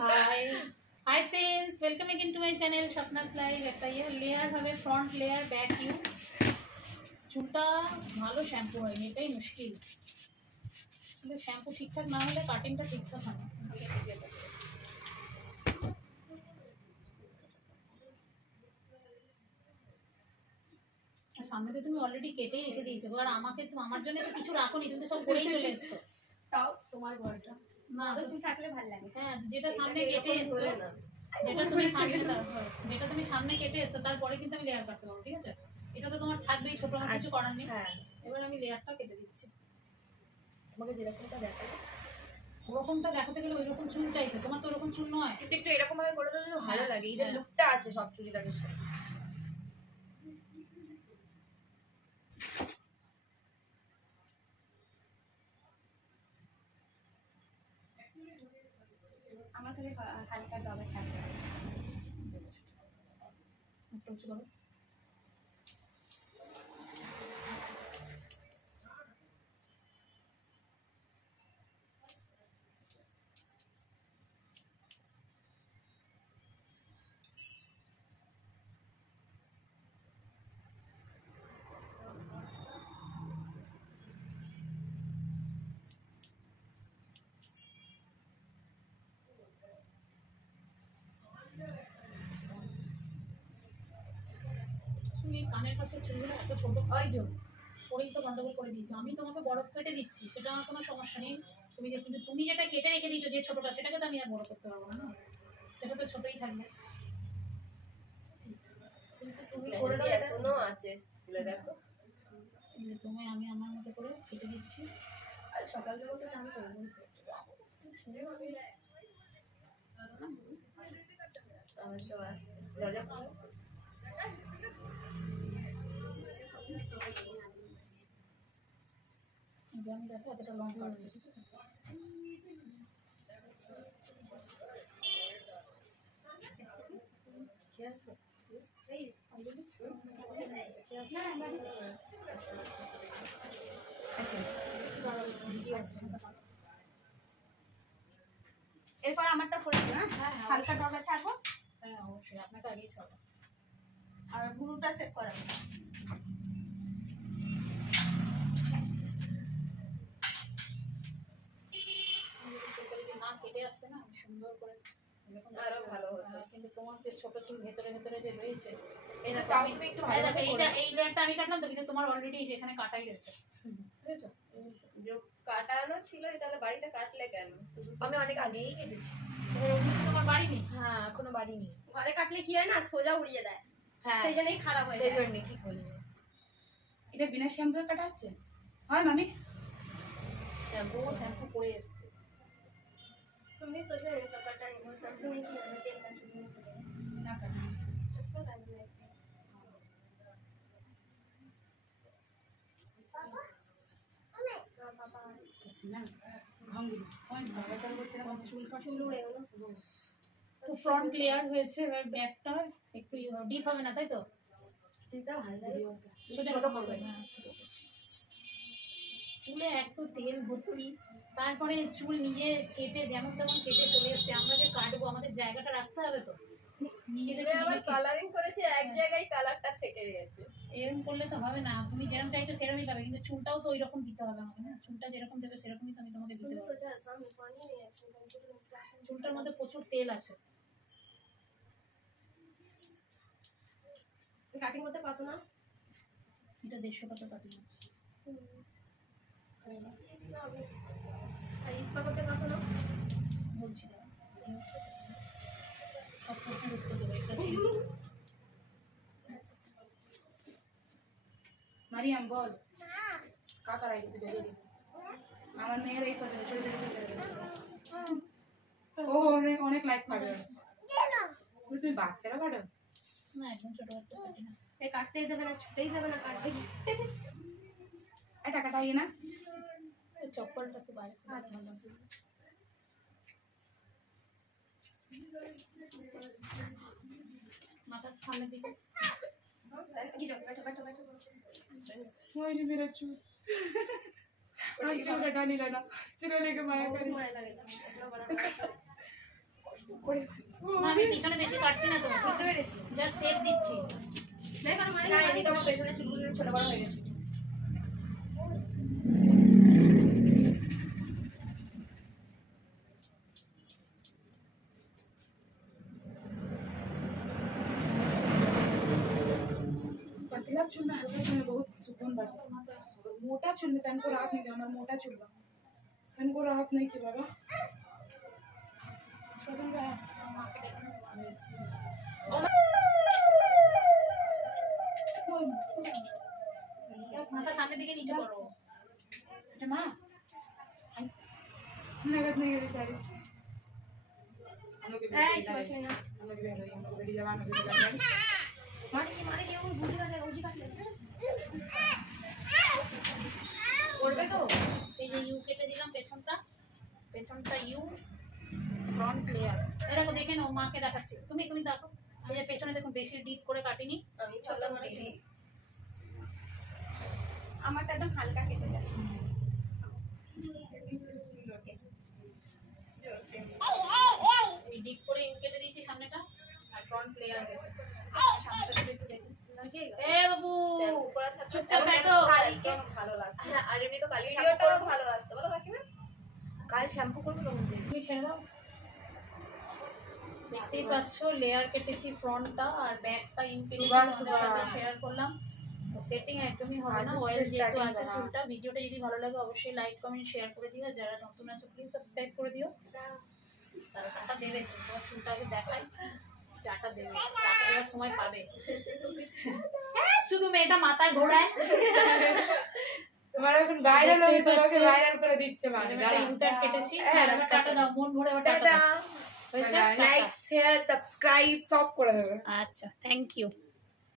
High hi friends, welcome again to my channel স্বপ্নাস live. একটা layer হবে, front layer, back U. চুলটা ভালো shampoo হয়নি, এটাই মুশকিল। কিন্তু শ্যাম্পু ঠিকঠাক না হলে কাটিংটা ঠিকঠাক হয় না। সামনে তো তুমি অলরেডি কেটেই রেখে দিয়েছো, আর আমাকে তো আমার জন্য তো কিছু রাখোনি, তুমি তো সব করেই চলে এসছো। তাও তোমার ভরসা না তুমি থাকলে ভালো লাগে। হ্যাঁ, যেটা সামনে কেটে এসছো, যেটা তুমি সামনে কেটে এসছো তারপরে কিন্তু আমি লেয়ার কাটতে পারবো, ঠিক আছে? এটা তো তোমার থাকবেই, ছোট আমার কিছু করার নেই। হ্যাঁ, এবার আমি লেয়ারটা কেটে দিচ্ছি। তোমাকে যেরকমটা দেখাই ওরকমটা দেখাতে গেলে ওইরকম চুল চাইছে, তোমার তো ওরকম চুল নয়। কিন্তু একটু এরকম ভাবে করে দিলে ভালো লাগে, এদের হ্যাঁ। লুকটা আসে সব চুড়িদারের সাথে। আমার খালি হালকা ডবা ছাড়তে একটু উঁচু করো। তুমি কানের পাশে চুলগুলো এত ছোট ওই যে করেই তো গন্ডগোল করে দিয়েছো। আমি তোমাকে বড় কেটে দিচ্ছি, সেটা আমার কোনো সমস্যা নেই। কিন্তু তুমি যেটা কেটে রেখে দিয়েছো, যে ছোটটা, সেটাকে তো আমি আর বড় করতে পারবো না, না? সেটা তো ছোটই থাকবে। কিন্তু তুমি করে দাও, এখনো আছে খুলে দেখো। তুমি আমি আমার মতো করে কেটে দিচ্ছি। আর সকাল থেকে তো চান করবো আমার তো আসছে রাজা আমি দেখো এতটা লং কাটছি, ঠিক আছে? এরপর আমারটা করে দিও। হ্যাঁ, হালকা ডগা ছাড়বো। হ্যাঁ অবশ্যই, আপনাকে আগেই ছাড়বো। আর ভুরুটা সেট করাবো। না কেটে আসতে না সুন্দর করে আরো ভালো হতো। কিন্তু তোমার যে ছোট চুল ভেতরে ভেতরে যে রয়েছে, এই লেয়ারটা আমি কাটলাম তো, কিন্তু তোমার অলরেডি যেখানে কাটাই রয়েছে, বুঝেছো? যে কাটানো ছিল, তাহলে বাড়িতে কাটলে কেন? আমি অনেক আগেই কেটেছি। তোমার বাড়ি নেই? হ্যাঁ, এখনো বাড়ি নেই। ঘরে কাটলে কি হয় না, সোজা উড়িয়ে দেয়। হ্যাঁ, সেই জন্যই খারাপ হয়। সেই জন্যই ঠিক হলো। এটা বিনা শ্যাম্পু কাটা হচ্ছে? হয় মামি? শ্যাম্পু পরে এসছে। তুমি সোজা রেখা কাটা নিও, শ্যাম্পু নিয়ে কি হবে? তেল না চুল না কাটা। চুপটা লাগবে। বাবা না ঘামগুলো ওই বাগাচার করতে না চুল কাটছে। চুল উড়ে গেল। তো ফ্রন্ট লেয়ার হয়েছে, এবার ব্যাকটা একটু ডিপ হবে না, তাই তো? এটা ভালো লাগে। ছোট করবে না, চুলে একটু তেল ভর্তি, তারপরে চুল নিজে কেটে যেমন তেমন কেটে চলে এসছে। আমরা যে কাটবো, আমাদের জায়গাটা রাখতে হবে তো নিজেদের। আবার কালারিং করেছে, এক জায়গায় কালারটা থেকে গেছে। এরকম করলে তো হবে না, তুমি যেরকম চাইছো সেরকমই পাবে, কিন্তু চুলটাও তো ওই রকম দিতে হবে আমাকে, না? চুলটা যেরকম দেবে সেরকমই তো আমি তোমাকে দিতে তুমি পারবো। সোজা সামনে পানি নিয়ে আসো, চুলটার মধ্যে প্রচুর তেল আছে। কাটিং করতে কত না? এটা 150 টাকা কাটি আর ইস্পা করতে কত না? বলছি না, সব প্রশ্নের উত্তর দেবো, এটা ছিল। মারিয়াম বল কাকার আইতে বেরিয়ে দিবি। আমার মেয়ের এই করে ছোট ছোট করে গেছে। ও অনেক অনেক লাইক পাবে। তুমি বাচ্চারা কাটো? না একদম ছোট বাচ্চা কাটি না। এই কাটতেই দেবে না, ছুটেই দেবে না, কাটবে কি? এই টাকাটা ইয়ে না চপ্পলটা একটু বাইরে করে আচ্ছা। মাথার সামনের দিকে কি চল, কাটো কাটো কাটো। ওই নি মেরা চুল চুল কাটা नहीं करना चलो लेके माया करी মরে লাগে না, এগুলো বড় করে না আমি পিছনে বেশি কাটছি না তোমার, বুঝতে পেরেছি, জাস্ট শেপ দিচ্ছি। দেখো না মানে না এদিকে আমার পেছনে চুলগুলো ছোট বড় হয়ে গেছে। पतला चूल में हल्का चूल में बहुत सुकून बढ़ता है। मोटा चूल में तन को राहत नहीं, हमारा मोटा चूल बा तन को राहत नहीं की बाबा सुकून बा। মাথা সামনের দিকে নিচে করো। এটা মা नगद नहीं गई सारी हम लोग এই বসে না हम लोग बेटी जवान हो गई। মানে কি ও বুঝে না ওজি কাটলে করবে তো? এই যে ইউ কেটে দিলাম পেছনটা, পেছনটা ইউ, ফ্রন্ট লেয়ার। এই দেখো দেখে নাও, মাকে দেখাচ্ছি, তুমি তুমি দেখো। এই যে পেছনে দেখুন বেশি ডিপ করে কাটিনি, আমি ছোট করে দিই। আমারটা একদম হালকা কেটে যাচ্ছে। এই ডিপ করে ইউ কেটে দিয়েছি সামনেটা, আর ফ্রন্ট লেয়ার গেছে। সামনেটা একটু দেখুন। এ বাবু উপরে থাকতে চুপচাপ দেখো। কালকে ভালো লাগছে। হ্যাঁ আর এমনি তো কালি ভিডিওটাও ভালো আসতো বলো কাকিমা? কাল শ্যাম্পু করব তখন তুমি ছেড়ে দাও। দেখতেই পাচ্ছ লেয়ার কেটেছি ফ্রন্টটা আর ব্যাকটা ইন কেটেছি, সুগার, তোমাদের সাথে সুগার। শেয়ার করলাম। সেটিং একদমই হবে না, আজ অয়েল থেকে যেহেতু starting আছে করা। চুলটা। ভিডিওটা যদি ভালো লাগে অবশ্যই লাইক কমেন্ট শেয়ার করে দিও, যারা নতুন আছো প্লিজ সাবস্ক্রাইব করে দিও। তারা টাটা দেবে, তোমার চুলটা আগে দেখাই, টাটা দেবে, টাটা দেওয়ার সময় পাবে। শুধু মেয়েটা মাথায় ঘোরায়। তোমার এখন ভাইরাল হবে, তোমাকে ভাইরাল করে দিচ্ছে মানে যারা ইউটার কেটেছি, হ্যাঁ, এবার টাটা দাও, মন ভরে এবার টাটা দাও। হয়েছে? Bye bye. Tata. Like share subscribe সব করে দেবে। আচ্ছা, থ্যাংক ইউ।